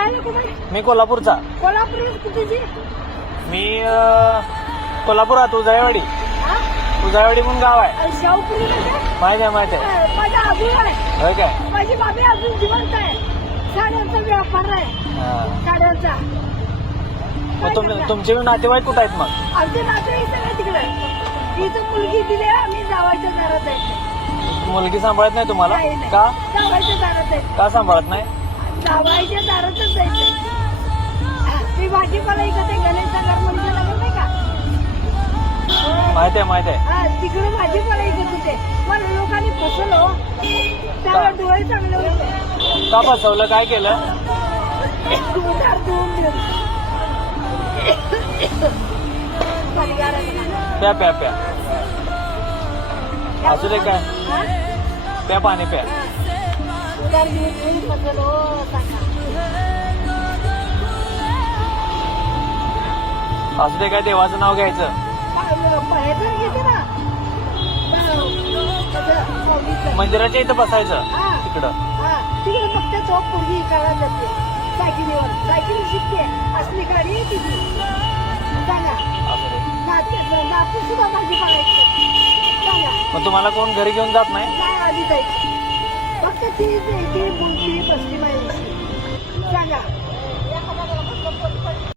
राहायला कुठे? मी कोल्हापूरचा. कोल्हापूर कुठेची? मी कोल्हापुरात उजळेवाडी. हा? उजळेवाडी म्हणून गाव आहे. शाहूपुरी मध्ये माहिती आहे माहिती आहे. माझा अजून आहे. होय काय? माझी बाबी अजून जिवंत आहे. साड्यांचा व्यापार आहे. हा. साड्यांचा. मग तुमचे नातेवाईक कुठं आहेत मग? आमचे नातेवाईक सगळे तिकडे. इथं मुलगी दिली आम्ही जावायच्या घरात आहे. मुलगी सांभाळत नाही तुम्हाला? नाही, नाही. का? जावायच्या दारात आहे. का सांभाळत नाही? जावायच्या दारातच जायचंय. ती भाजीपाला इकडे गणेशनगर म्हणजे नगर नाही का? माहिती आहे माहिती आहे. हा, तिकडे भाजीपाला इकत होते. पण लोकांनी फसवलो. त्याला डोळे चांगले होते. का फसवलं? काय केलं? उधार देऊन देऊन. प्या प्या प्या. असू दे काय? हा? प्या पाणी प्या. उधार देऊन देऊन फसवलो. असू दे काय? देवाचं नाव घ्यायचं. बाहेर घेते ना. मंदिराच्या इथं बसायचं हा. तिकडं. हा, तिकडे फक्त तो पूर्वी काढा जाते सायकलीवर. सायकली शिकते. असली गाडी आहे तिची. सांगा. असू दे. नातू सुद्धा भाजी पाडायची. सांगा. मग तुम्हाला कोण घरी घेऊन जात नाही? काय आधी जायचं? फक्त ती बोलती बसली माझ्याशी. सांगा.